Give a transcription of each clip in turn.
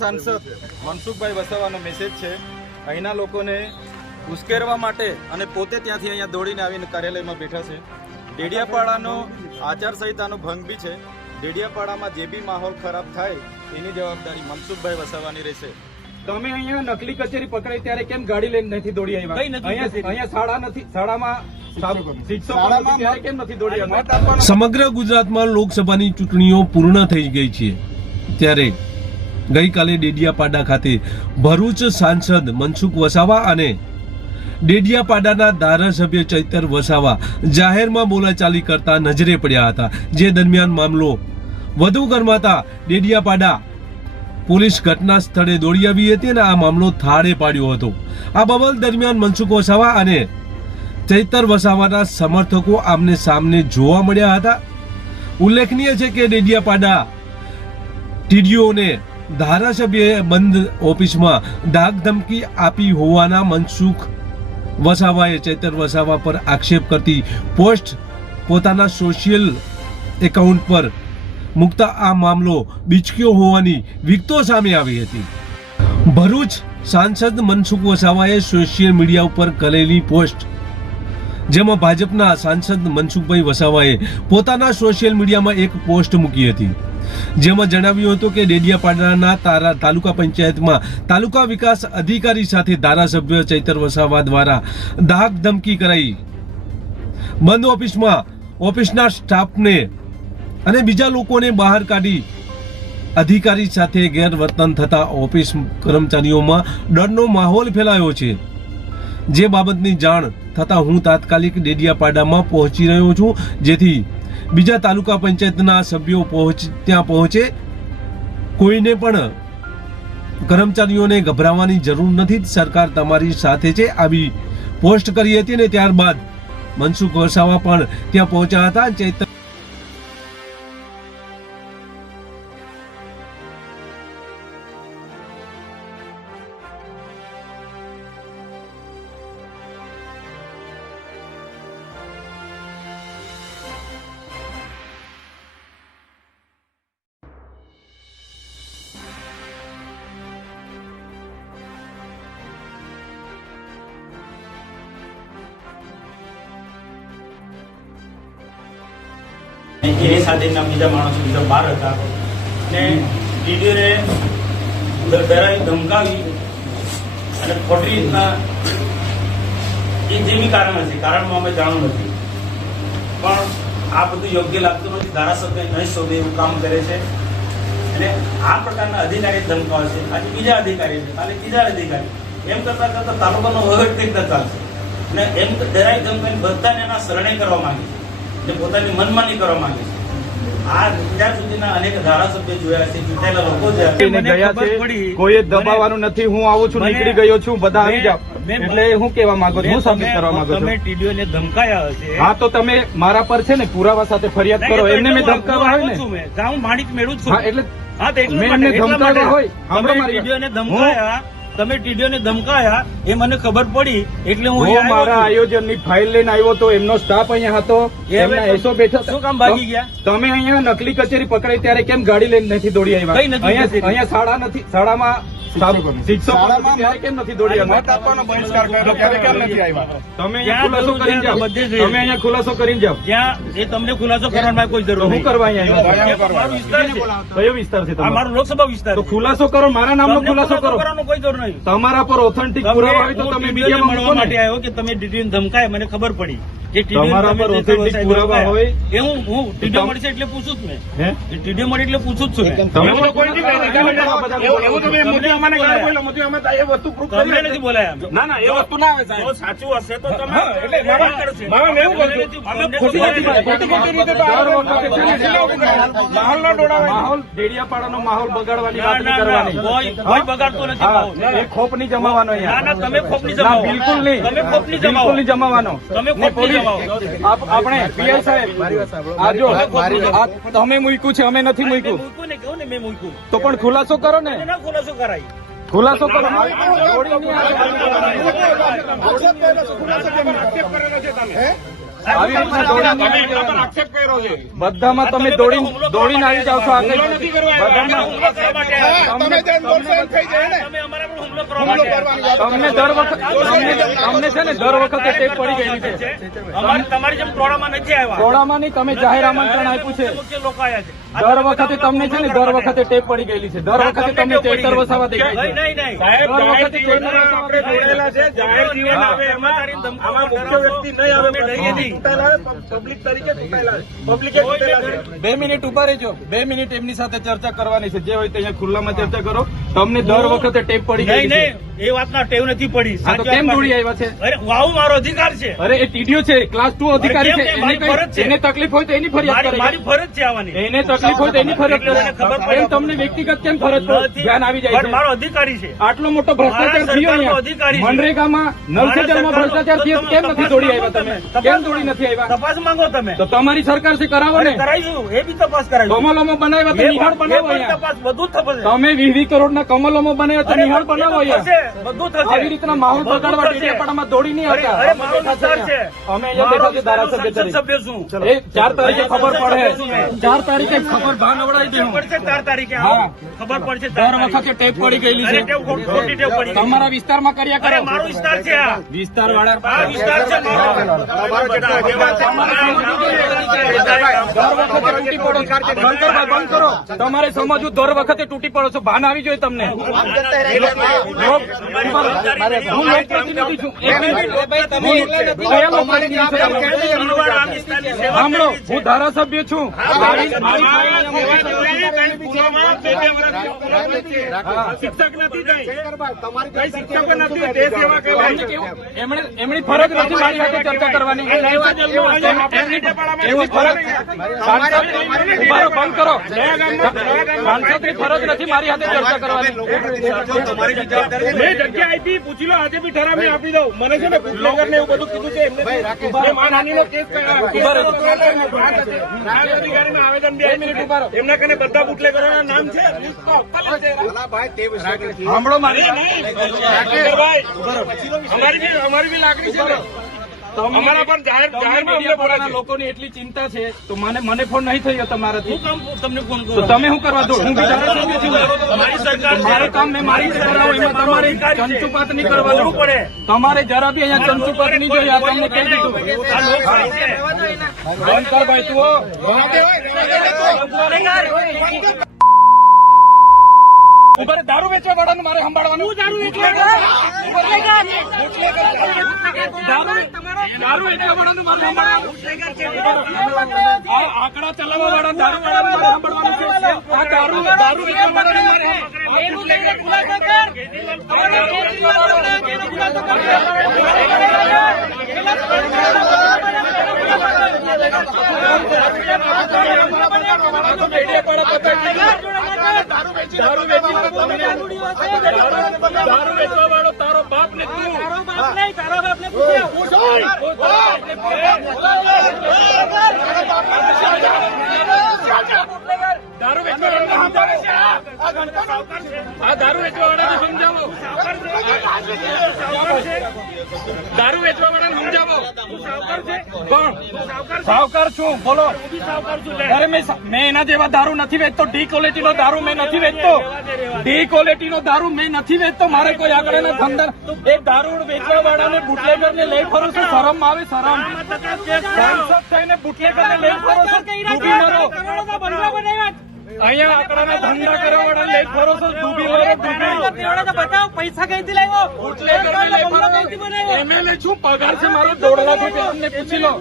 સાંસદ મનસુખભાઈ વસાવાનો મેસેજ છે અહીંના લોકોને ઉશ્કેરવા માટે અને પોતે ત્યાંથી અહીંયા દોડીને આવીને કાર્યાલયમાં બેઠા છે। ડેડિયાપાડાનો આચારસંહિતાનો ભંગ બી છે। ડેડિયાપાડામાં જે બી માહોલ ખરાબ થાય એની જવાબદારી મનસુખભાઈ વસાવાની રહેશે। તમે અહીંયા નકલી કચેરી પકડાઈ ત્યારે કેમ ગાડી લઈને નથી દોડી આવ્યા? અહીંયા શાળા નથી, શાળામાં સમગ્ર ગુજરાતમાં લોકસભાની ચૂંટણીઓ પૂર્ણ થઈ ગઈ છે ત્યારે ગઈકાલે ડેડિયાપાડા ખાતે ભરૂચ સાંસદ મનસુખ વસાવા અને ડેડિયાપાડાના ધારાસભ્ય ચૈતર વસાવા જાહેરમાં બોલાચાલી કરતા નજરે પડ્યા હતા। જે દરમિયાન મામલો વધુ ગરમાતા ડેડિયાપાડા પોલીસ ઘટના સ્થળે દોડી આવી હતી અને આ મામલો થાળે પાડ્યો હતો। આ બાબત દરમિયાન મનસુખ વસાવા અને ચૈતર વસાવાના સમર્થકો આમને સામને જોવા મળ્યા હતા। ઉલ્લેખનીય છે કે ડેડિયાપાડા ટીડીઓને ધારાસભ્યએ બંધ ઓફિસમાં ધાક ધમકી આપી હોવાના મનસુખ વસાવાએ ચૈતર વસાવા પર આક્ષેપ કરતી પોસ્ટ પોતાના સોશિયલ એકાઉન્ટ પર મૂકતા આ મામલો બીચક્યો હોવાની વિગતો સામે આવી હતી। ભરૂચ સાંસદ મનસુખ વસાવાએ સોશિયલ મીડિયા ઉપર કરેલી પોસ્ટ, જેમાં ભાજપના સાંસદ મનસુખભાઈ વસાવાએ પોતાના સોશિયલ મીડિયામાં એક પોસ્ટ મૂકી હતી, જેમાં જણાવ્યું હતું કે ડેડિયાપાડાના તાલુકા પંચાયતમાં તાલુકા વિકાસ અધિકારી સાથે ધારાસભ્ય ચૈતર વસાવા દ્વારા ધાક ધમકી કરાઈ, બંધ ઓફિસમાં ઓફિસના સ્ટાફને અને બીજા લોકોને બહાર કાઢી અધિકારી સાથે ગેરવર્તન થતા ઓફિસ કર્મચારીઓમાં ડરનો માહોલ ફેલાયો છે। જે બાબતની જાણ થતાં હું તાત્કાલિક ડેડિયાપાડામાં પહોંચી રહ્યો છું, જેથી બીજા તાલુકા પંચાયતના સભ્યો ત્યાં પહોંચે। કોઈને પણ કર્મચારીઓને ગભરાવાની જરૂર નથી, સરકાર તમારી સાથે છે, આવી પોસ્ટ કરી હતી ને ત્યારબાદ મનસુખ વસાવા પણ ત્યાં પહોંચ્યા હતા। ચૈતર એની સાથેના બીજા માણસો બીજા 12 હતા ને ટીડીઓને ડરાવી ધમકાવી અને ખોટી રીતના એ જે બી કારણ હશે, કારણમાં અમે જાણવું નથી, પણ આ બધું યોગ્ય લાગતું નથી। ધારાસભ્ય નહીં શોધે એવું કામ કરે છે અને આ પ્રકારના અધિકારી ધમકાવે છે। આજે બીજા અધિકારી છે, કાલે ત્રીજા અધિકારી, એમ કરતા કરતા તાલુકાનો વહીવટ કઈ રીતે ચાલશે? અને એમ ડરાવી ધમકાવીને બધાને એના શરણે કરવા માંગે છે, પોતાની મનમાની કરવા માંગે છે। આ ત્યાં સુધીના અનેક ધારાસભ્ય જોયા છે, ચૂંટાયેલા લોકો ગયા છે, કોઈ દબાવવાનું નથી। હું આવું છું, નીકળી ગયો છું, બધા આવી જાવ, એટલે હું કહેવા માંગુ છું, હું સાબિત કરવા માંગુ છું। તમે ટીડીઓને ધમકાયા હશે, હા, તો તમે મારા પર છે ને પુરાવા સાથે ફરિયાદ કરો। એમને મેં ધમકાવા હોય ને, હું માણિક મેળવું છું, એટલે હા, તો મેં એમને ધમકાવ્યા હોય, ટીડીઓને ધમકાયા, તમે ટીડીઓને ધમકાયા એ મને ખબર પડી, એટલે હું મારા આયોજનની ફાઇલ લઈને આવ્યો તો એમનો સ્ટાફ અહીંયા હતો, એમના એસો બેઠા। શું કામ ભાગી ગયા? તમે અહીંયા નકલી કચેરી પકડાઈ ત્યારે કેમ ગાડી લઈને નથી દોડી આવ્યા? અહીંયા શાળા નથી, શાળામાં શિક્ષકો ત્યારે કેમ નથી દોડી આવ્યા? તમે ખુલાસો કરીને જાઓ, તમે અહીંયા ખુલાસો કરીને જાઓ। ત્યાં એ તમને ખુલાસો કરવાની કોઈ જરૂર હું કરવા અહીંયા કયો વિસ્તાર છે? મારો લોકસભા વિસ્તાર। તો ખુલાસો કરો, મારા નામનો ખુલાસો કરો, કોઈ જરૂર નહીં। તમારા પર ઓથેન્ટિક પુરાવા હોય તો તમે મીડિયામાં મળવા માટે આવ્યો કે તમે ડીડીઓને ધમકાય, મને ખબર પડી કે તમારા પર ઓથેન્ટિક પુરાવા હોય એ હું ટીડીઓ મળશે એટલે પૂછું જ મેં, ટીડીઓ મળી એટલે પૂછું જ છું। તમને નથી બોલાયા? ના ના, એ વસ્તુ ના આવે સાહેબ। સાચું હશે તો તમે માહોલ ડેડિયાપાડાનો માહોલ બગાડવાની વાત નહીં કરવાની, કોઈ બગાડતો નથી। એ ખોપ નહીં જમાવાનો અહીંયા। ના, તમે ખોપ નહીં જમાવો, બિલકુલ નહીં, તમે ખોપ નહીં જમાવો, બિલકુલ નહીં જમાવાનો। તમે ખોપ નહીં જમાવો। આપણે પીઆઈ સાહેબ, આ જો તમે મૂક્યું છે, અમે નથી મૂક્યું, મૂક્યું ને કહું ને મેં મૂક્યું, તો પણ ખુલાસો કરો ને, ના ખુલાસો કરાય, ખુલાસો કરો। આવી રીતના દોડીને આક્ષેપ કર્યો છે. બધામાં તમે દોડીને આવી જાવ છો. આ કંઈ બધામાં હુમલો કરવા માટે આવ્યા. તમે જેમ બોલશો એમ થઈ જાય ને. તમે અમારા પર હુમલો કરવા માટે આવ્યા. તમને દર વખત અમને છે ને દર વખતે ટેપ પડી ગયેલી છે. તમારી જેમ ટોળામાં નથી આવ્યા. ટોળામાં નહીં, તમે જાહેર આમંત્રણ આપ્યું છે. મુખ્ય લોકો આવ્યા છે. દર વખતે તમને છે ને દર વખતે ટેપ પડી ગયેલી છે. દર વખતે તમને ચેતર વસાવા દેખાય છે. નહીં, નહીં. સાહેબ, દર જાહેર વખતે જીવનમાં ચેતર આપણે જોડાયેલા છે. જાહેર જીવન આવે એમાં આમાં મુખ્ય વ્યક્તિ નહીં આવે. અમે ડરીએ નહીં. પબ્લિક તરીકે ચૂંટાયેલા છે. પબ્લિકે ચૂંટાયેલા છે. 2 મિનિટ ઉભા રહેજો. 2 મિનિટ એમની સાથે ચર્ચા કરવાની છે. જે હોય તે અહીંયા ખુલ્લામાં ચર્ચા કરો. તમને દર વખતે ટેપ પડી નહીં, ગયેલી છે. નહીં. એ વાતના ટેવ નથી પડી. હા, તો કેમ દોડી આવ્યા છે? અરે વાવ મારો અધિકાર છે. અરે એ ટીડીઓ છે, ક્લાસ 2 અધિકારી છે. અરે કેમ? મારી ફરજ છે. એને તકલીફ હોય તો એની ફરિયાદ મારી કરે. ફરજ છે આવવાની. એને તકલીફ હોય તો એની ફરજ એટલે મને ખબર કરે. પડે. એમ તમને વ્યક્તિગત કેમ ફરજ પર નથી. ધ્યાન આવી જાય પણ છે? મારો અધિકારી છે. આટલો મોટો ભ્રષ્ટાચાર મારા થયો સરકારનો અધિકારી છે. મનરેગામાં નલ સે જલમાં ભ્રષ્ટાચાર થયો. કેમ નથી દોડી આવ્યા તમે? કેમ દોડી નથી આવ્યા? તપાસ માંગો તમે. તો તમારી સરકાર છે, કરાવો ને. કરાવીશું. એ બી તપાસ કરાવીશું. કમલોમાં બનાવ્યા તો નિહાળ બનાવો અહીંયા. તપાસ બધું જ થશે. તમે 20 કરોડના કમલોમાં બનાવ્યા તો નિહાળ બનાવો અહીંયા. થશે. બધું થશે. આવી રીતના માહોલ બગાડવા થશે. ડેડિયાપાડામાં દોડી નહીં અરે આવતા. મારો વિસ્તાર છે. અમે અહીંયા બેઠા છે ધારાસભ્ય સંસદ તરીકે. સભ્ય છું. એ 4 તારીખે ખબર પડે. 4 તારીખે ખબર ભાન અવડાવી દેવું. પડશે 4 તારીખે. હા. ખબર પડશે 4 દર તારીખે. વખતે ટેપ પડી ગયેલી અરે છે. ટેવ ખોટી ટેવ પડી ગઈ. તમારા વિસ્તારમાં કર્યા અરે કરો. મારો વિસ્તાર છે આ. વિસ્તાર વાળા આ વિસ્તાર છે મારો. તમારો કેટલો અધિકાર છે? દર વખતે તૂટી પડો છો. બંધ કરો ભાઈ, બંધ કરો. તમારે સમજવું, દર વખતે તૂટી પડો છો. ભાન આવી જોઈએ તમને. હું લોકપ્રતિનિધિ છું. એક મિનિટ. કયા લોકપ્રતિનિધિ છો તમે? સાંભળો, હું ધારાસભ્ય છું. શિક્ષક નથી કઈ. કઈ શિક્ષક નથી. તે સેવા કહેવાય. એમની ફરજ નથી મારી સાથે ચર્ચા કરવાની. એમની ફરજ ઉભા રહો, બંધ કરો. સાંસદની ફરજ નથી મારી સાથે ચર્ચા કરવાની. મેં જગ્યા આપી, પૂછી લો. આજે બી ઠરાવ મેં આપી દઉં. મને છે ને બુટલેગર ને એવું બધું કીધું છે. એમને માનહાનિનો કેસ ઉભા રહો. અધિકારીમાં આવેદન બી 2 મિનિટ ઉભા રહો. એમના કને બધા બુટલેગરોના નામ છે. સાંભળો મારી ભાઈ, અમારી બી લાગણી છે ને. અમારા પર જાહેરમાં અમને બોલાવે છે. લોકોની એટલી ચિંતા છે તો મને ફોન નહીં થયો તમારાથી. હું કામ તમને ફોન તો કરું. તમે શું કરવા દો? હું ધારાસભ્ય છું. મારી સરકાર છે. મારું કામ મેં મારી રીતે કરાવું. એમાં તમારે ચંચુપાત નહીં કરવાનું. બોલવું પડે. તમારે જરા બી અહીંયા ચંચુપાત નહીં જોઈએ. આ તમને કહી દીધું. આ લોકશાહી છે. બંધ કર ભાઈ તું. ઉભા રહે. દારૂ વેચવા વાળાનું મારે સંભાળવાનું. હું દારૂ વેચવા દારૂ વેચવા વાળાનું મારે સંભાળવાનું. આ આંકડા ચલાવવા વાળા દારૂ વાળાનું મારે સંભાળવાનું છે. આ દારૂ વેચવા વાળાનું મારે દારૂ વેચવા વાળો તારો બાપ ને તું. દારૂ વેચવા આ દારૂ વેચવા વાળાને સમજાવો. દારૂ વેચવા વાળાને સમજાવો. કોણ? સાવકાર છું. બોલો. અરે મેં એના જેવા દારૂ નથી વેચતો. ડી ક્વોલિટીનો દારૂ મેં નથી વેચતો. ડી ક્વોલિટીનો દારૂ મેં નથી વેચતો. મારે કોઈ આગળના ધંધા એક દારૂ વેચવા વાળાને બુટલેગર ને લઈ ફરો છો. શરમ આવે? શરમ. સાંસદ થઈને બુટલેગર ને લઈ ફરો છો. ડૂબી મરો. અહીંયા આંકડાના ધંધા કરવા વાળા લઈ ફરો છો. ડૂબી મરો. બતાવો પૈસા કઈથી લાવ્યો? બુટલેગર ને લઈ ફરો છો. MLA છું, પગાર છે મારો 1.5 લાખ રૂપિયા. અમને પૂછી લો.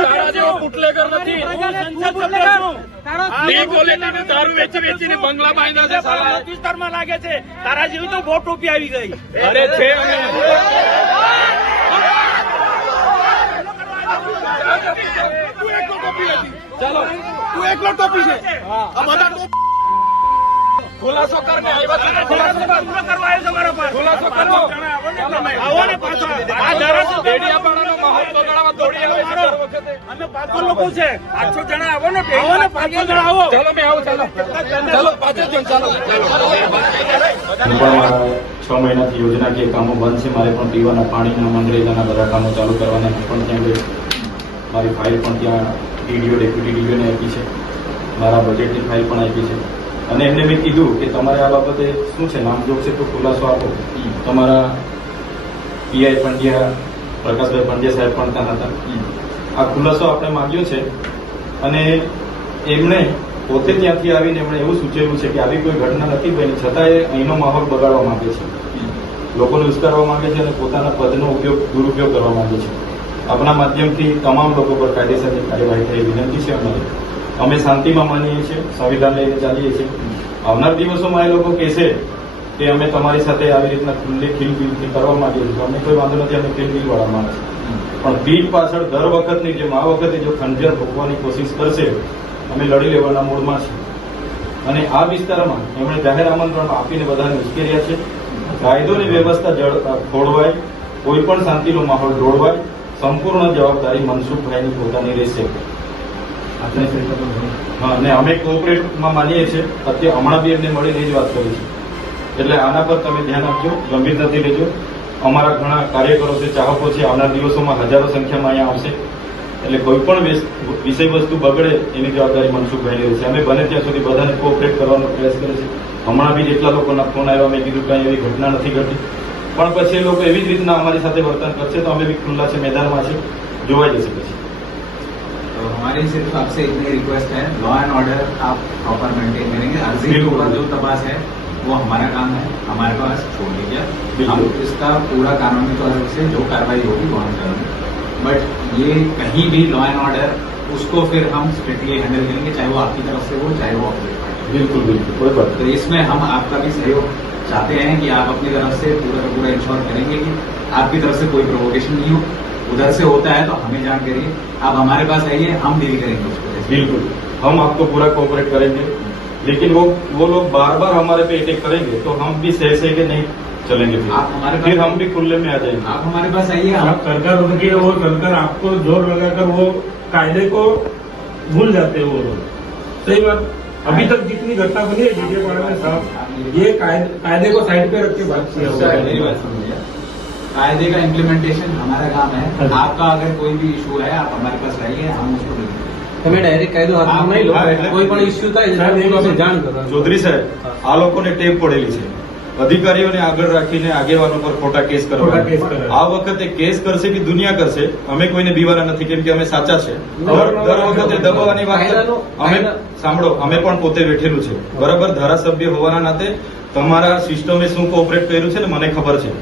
તારા જેવો બુટલેગર નથી. ડી ક્વોલિટીનો દારૂ વેચીને બંગલા બાંધ્યા છે સાલા. વિસ્તારમાં લાગે છે. તારા જેવી તો બહુ ટોપી આવી ગઈ. અરે છે અમે. ચાલો તું એકલો ટોપી છે. આ બધા ખુલાસો કરને આવ્યા છે. ખુલાસો કર. પૂરો કરવા આવ્યો છે મારા પર. ખુલાસો કરો. આવો ને પાછો. આ ધારાસભ્ય ડેડિયાપાડાનો માહોલ બગાડવા દોડી આવે છે દર વખતે. અમે 500 લોકો છે. 800 જણા આવો ને, આવો ને 500 જણા આવો. ચાલો મેં આવું, ચાલો ચાલો 500 જણ ચાલો. હું પણ મારા 6 મહિનાથી યોજનાકીય કામો બંધ છે. મારે પણ પીવાના પાણીના મનરેગાના બધા કામો ચાલુ કરવાના. હું પણ ત્યાં ગઈ. મારી ફાઇલ પણ ત્યાં ડીડીઓ ડેપ્યુટી ડીડીઓને આપી છે. મારા બજેટની ફાઇલ પણ આપી છે. અને એમને મેં કીધું કે તમારે આ બાબતે શું છે, નામજોગ છે તો ખુલાસો આપો. તમારા પીઆઈ પંડ્યા, પ્રકાશભાઈ પંડ્યા સાહેબ પણ ત્યાં હતા. આ ખુલાસો આપણે માંગ્યો છે અને એમણે પોતે ત્યાંથી આવીને એમણે એવું સૂચવેલું છે કે આવી કોઈ ઘટના નથી બની, છતાં એ અહીંનો માહોલ બગાડવા માંગે છે, લોકોને ઉશ્કેરવા માંગે છે અને પોતાના પદનો દુરુપયોગ કરવા માંગે છે. આપણા માધ્યમથી તમામ લોકો પર કાયદેસરની કાર્યવાહી થઈ વિનંતી છે. અમે શાંતિમાં માનીએ છીએ, સંવિધાન લઈને ચાલીએ છીએ. આવનાર દિવસોમાં એ લોકો કહેશે કે અમે તમારી સાથે આવી રીતના ખુલ્લી ખીલબીલથી કરવા માંગીએ છીએ, અમને કોઈ વાંધો નથી, અમે ખીલબીલ વાળા માણસ. પણ પીઠ પાછળ દર વખતની જેમ આ વખતે જો ખંજર ભોગવાની કોશિશ કરશે, અમે લડી લેવાના મૂડમાં છીએ. અને આ વિસ્તારમાં એમણે જાહેર આમંત્રણ આપીને બધાને ઉશ્કેર્યા છે. કાયદોની વ્યવસ્થા ખોળવાય, કોઈ પણ શાંતિનો માહોલ દોડવાય, સંપૂર્ણ જવાબદારી મનસુખભાઈની પોતાની રહેશે. હા, અને અમે કોઓપરેટમાં માનીએ છીએ. અત્યારે હમણાં બી એમને મળીને જ વાત કરી છે. એટલે આના પર તમે ધ્યાન આપજો, ગંભીરતાથી લેજો. અમારા ઘણા કાર્યકરો છે, ચાહકો છે, આવનાર દિવસોમાં હજારો સંખ્યામાં અહીંયા આવશે. એટલે કોઈ પણ વિષય વસ્તુ બગડે એની જવાબદારી મનસુખભાઈ રહેશે. અમે બને ત્યાં સુધી બધાને કોઓપરેટ કરવાનો પ્રયાસ કરીએ છીએ. હમણાં બી જેટલા લોકોના ફોન આવ્યા, મેં કીધું કંઈ એવી ઘટના નથી ઘટી, પણ પછી એ લોકો એવી જ રીતના અમારી સાથે વર્તન કરશે તો અમે બી ખુલ્લા છે, મેદાનમાં છે, જોવાઈ જશે પછી. तो हमारी सिर्फ आपसे इतनी रिक्वेस्ट है, लॉ एंड ऑर्डर आप प्रॉपर मेंटेन करेंगे. अर्जी के ऊपर जो तपास है वो हमारा काम है, हमारे पास छोड़ दीजिए. हम इसका पूरा कानूनी तौर से जो कार्रवाई होगी वो हम करेंगे. बट ये कहीं भी लॉ एंड ऑर्डर उसको फिर हम स्ट्रिक्टली हैंडल करेंगे, चाहे वो आपकी तरफ से हो चाहे वो ऑपोजिट पार्टी. बिल्कुल बिल्कुल, कोई बात तो इसमें हम आपका भी सहयोग चाहते हैं कि आप अपनी तरफ से पूरा का पूरा इंश्योर करेंगे कि आपकी तरफ से कोई प्रोवोकेशन नहीं हो. उधर से होता है तो हमें जान करिए, आप हमारे पास आइए, हम डील करेंगे उसको. बिल्कुल, हम आपको पूरा कोऑपरेट करेंगे. लेकिन वो लोग बार बार हमारे पे अटैक करेंगे तो हम भी सह के नहीं चलेंगे. आप हमारे फिर पास हम भी खुले में आ जाएंगे. आप हमारे पास आइए. आप कर उनके वो कर आपको जोर लगाकर वो कायदे को भूल जाते हैं वो लोग. सही बात. अभी तक जितनी घटना बनी है डीजे पाड़ा में साहब, ये कायदे को साइड पे रख के बात किया हुआ मेरी है. बात सुनिए, कायदे का इम्प्लीमेंटेशन हमारा काम है. आपका अगर कोई भी इशू है आप हमारे पास आइए, हम उसको देखेंगे. તમે ડાયરેક્ટ કાયદો હાથમાં નહીં લો, કોઈ પણ ઇસ્યુ થાય એટલે જાણ કરો. ચૌધરી સાહેબ, આ લોકોને ટેવ પડેલી છે અધિકારીઓને આગળ રાખીને આગેવાનો પર ખોટા કેસ ખોટા કેસ કરવા. કરવા. આ વખતે કેસ કરશે કે દુનિયા કરશે, અમે કોઈને બીવાના નથી, કેમ કે અમે સાચા છે. દર વખતે દબાવવાની વાત અમે સાંભળો, અમે પણ પોતે વેઠેલું છે બરાબર. ધારાસભ્ય હોવાના નાતે તમારા સિસ્ટમે શું કોઓપરેટ કર્યું છે ને મને ખબર છે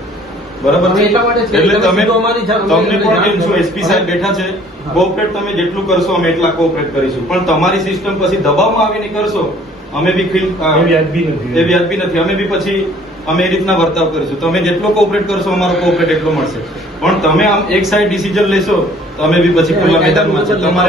બરાબર. અમે એટલા માટે છે, એટલે તમે તમે સીધું અમારી તમને પણ કેમ છો, જાણ એસપી સાહેબ બેઠા છે, કોઓપરેટ તમે જેટલું કરશો અમે એટલા કોઓપરેટ કરીશું. પણ તમારી સિસ્ટમ પછી દબાવમાં આવીને કરશો, અમે બી એ વ્યાજબી નથી. એ વ્યાજબી નથી. અમે બી પછી અમે એ રીતના વર્તાવ કરીશું. તમે જેટલો કોઓપરેટ કરશો અમારો કોઓપરેટ એટલો મળશે. પણ તમે આમ એક સાઈડ ડિસિઝન લેશો તો અમે બી પછી ખુલ્લા મેદાનમાં છે. તમારે